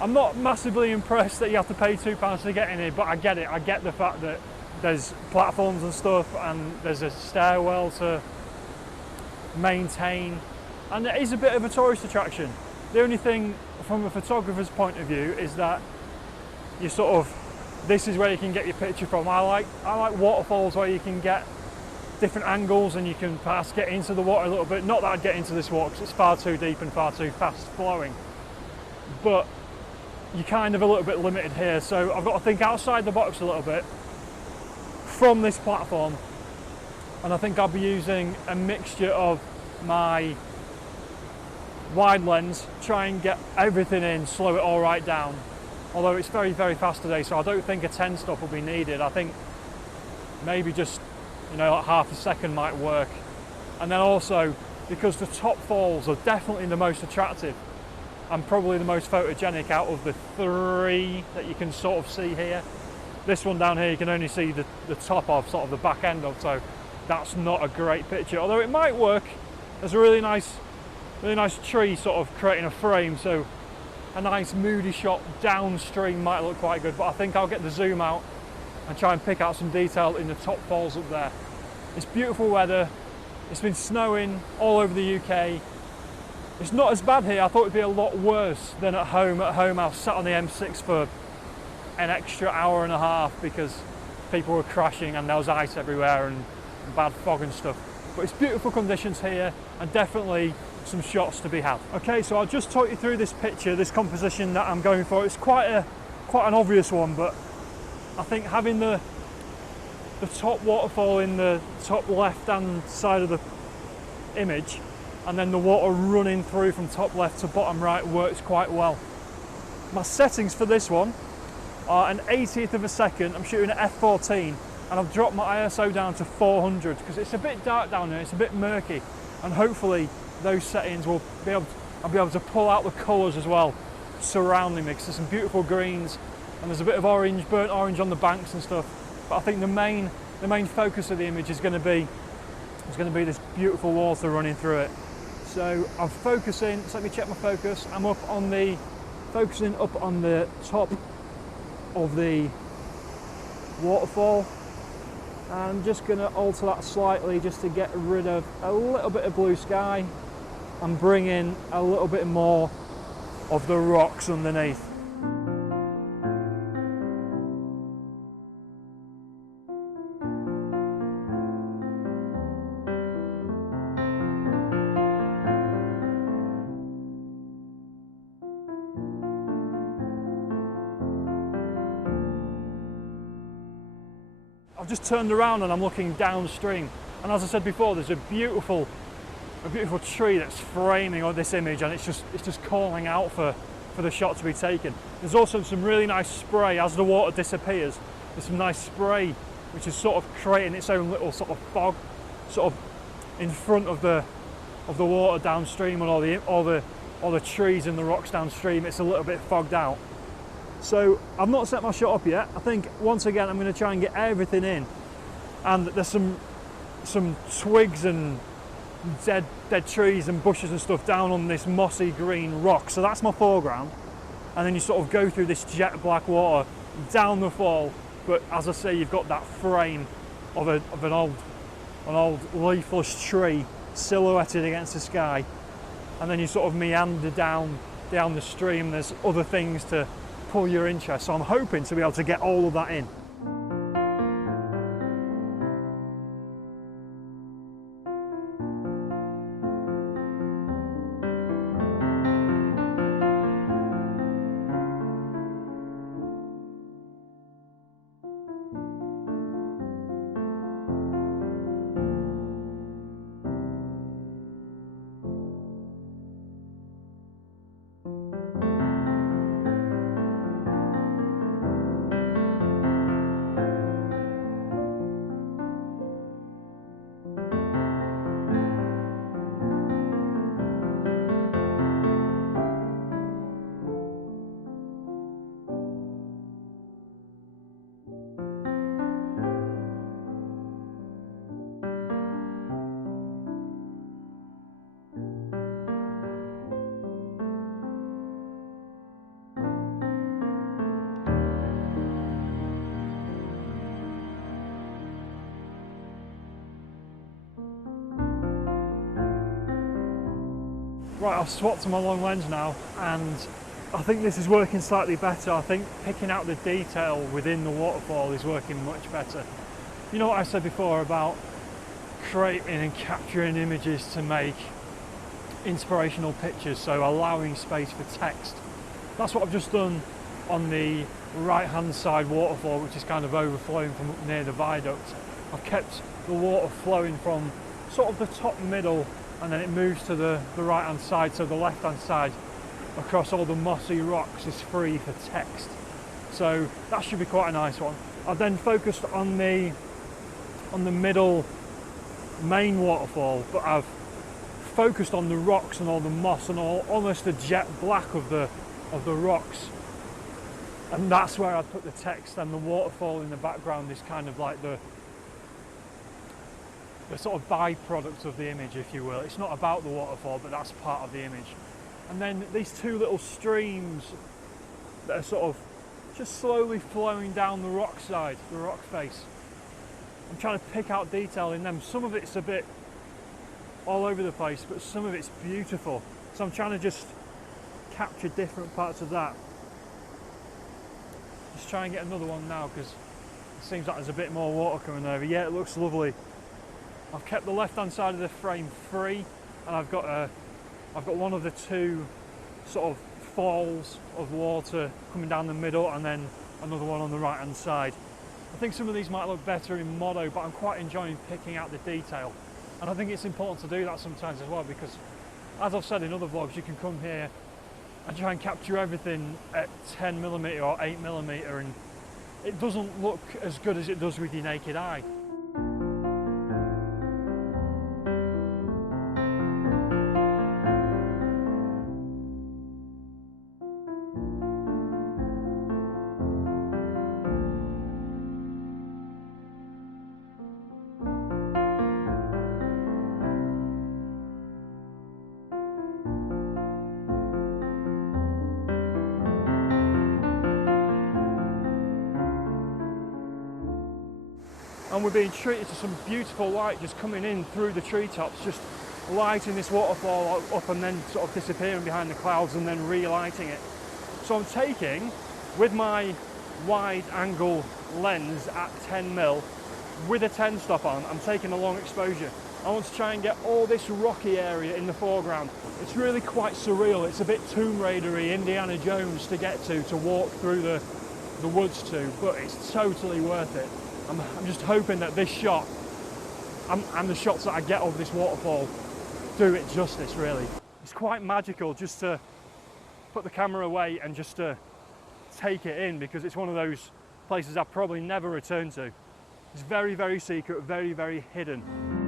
I'm not massively impressed that you have to pay £2 to get in here, but I get it. I get the fact that there's platforms and stuff, and there's a stairwell to maintain, and it is a bit of a tourist attraction. The only thing from a photographer's point of view is that you sort of, this is where you can get your picture from. I like waterfalls where you can get different angles and you can perhaps get into the water a little bit. Not that I'd get into this water because it's far too deep and far too fast flowing, but you're kind of a little bit limited here, so I've got to think outside the box a little bit from this platform, and I think I'll be using a mixture of my wide lens, try and get everything in, slow it all right down, although it's very, very fast today, so I don't think a 10 stop will be needed. I think maybe just, you know, like half a second might work. And then also, because the top falls are definitely the most attractive and probably the most photogenic out of the three that you can sort of see here. This one down here you can only see the top of, sort of the back end of, so that's not a great picture, although it might work. There's a really nice tree sort of creating a frame, so a nice moody shot downstream might look quite good, but I think I'll get the zoom out and try and pick out some detail in the top falls up there. It's beautiful weather. It's been snowing all over the UK. It's not as bad here. I thought it'd be a lot worse than at home. At home I was sat on the M6 for an extra hour and a half because people were crashing and there was ice everywhere and bad fog and stuff. But it's beautiful conditions here and definitely some shots to be had. Okay, so I'll just talk you through this picture, this composition that I'm going for. It's quite an obvious one, but I think having the top waterfall in the top left hand side of the image and then the water running through from top left to bottom right works quite well. My settings for this one are an 80th of a second. I'm shooting at f14 and I've dropped my ISO down to 400 because it's a bit dark down there, it's a bit murky, and hopefully those settings will be able to, I'll be able to pull out the colours as well surrounding me, because there's some beautiful greens and there's a bit of orange, burnt orange on the banks and stuff. But I think the main focus of the image is going to be this beautiful water running through it. So I'm focusing, so let me check my focus. I'm focusing up on the top of the waterfall. I'm just going to alter that slightly just to get rid of a little bit of blue sky and bring in a little bit more of the rocks underneath. I've just turned around and I'm looking downstream, and as I said before, there's a beautiful tree that's framing on this image, and it's just calling out for the shot to be taken. There's also some really nice spray as the water disappears. There's some nice spray which is sort of creating its own little sort of fog, sort of in front of the water downstream, and all the trees and the rocks downstream. It's a little bit fogged out. So I've not set my shot up yet. I think once again I'm going to try and get everything in, and there's some twigs and dead trees and bushes and stuff down on this mossy green rock, so that's my foreground, and then you sort of go through this jet black water down the fall, but as I say, you've got that frame of an old leafless tree silhouetted against the sky, and then you sort of meander down the stream. There's other things to pull your interest, so I'm hoping to be able to get all of that in. Right, I've swapped to my long lens now, and I think this is working slightly better. I think picking out the detail within the waterfall is working much better. You know what I said before about creating and capturing images to make inspirational pictures, so allowing space for text. That's what I've just done on the right hand side waterfall, which is kind of overflowing from up near the viaduct. I've kept the water flowing from sort of the top middle, and then it moves to the right hand side, so the left hand side across all the mossy rocks is free for text. So that should be quite a nice one. I've then focused on the middle main waterfall, but I've focused on the rocks and all the moss and almost the jet black of the rocks, and that's where I'd put the text, and the waterfall in the background is kind of like the sort of byproduct of the image, if you will. It's not about the waterfall, but that's part of the image. And then these two little streams that are sort of just slowly flowing down the rock side, the rock face. I'm trying to pick out detail in them. Some of it's a bit all over the place, but some of it's beautiful. So I'm trying to just capture different parts of that. Just try and get another one now, because it seems like there's a bit more water coming over. Yeah, it looks lovely. I've kept the left hand side of the frame free, and I've got one of the two sort of falls of water coming down the middle, and then another one on the right hand side. I think some of these might look better in mono, but I'm quite enjoying picking out the detail. And I think it's important to do that sometimes as well, because as I've said in other vlogs, you can come here and try and capture everything at 10mm or 8mm, and it doesn't look as good as it does with your naked eye. And we're being treated to some beautiful light just coming in through the treetops, just lighting this waterfall up and then sort of disappearing behind the clouds and then relighting it. So I'm taking, with my wide angle lens at 10mm with a 10 stop on, I'm taking a long exposure. I want to try and get all this rocky area in the foreground. It's really quite surreal. It's a bit Tomb Raider-y, Indiana Jones to get to walk through the woods to, but it's totally worth it. I'm just hoping that this shot and the shots that I get of this waterfall do it justice, really. It's quite magical just to put the camera away and just to take it in, because it's one of those places I'll probably never return to. It's very, very secret, very, very hidden.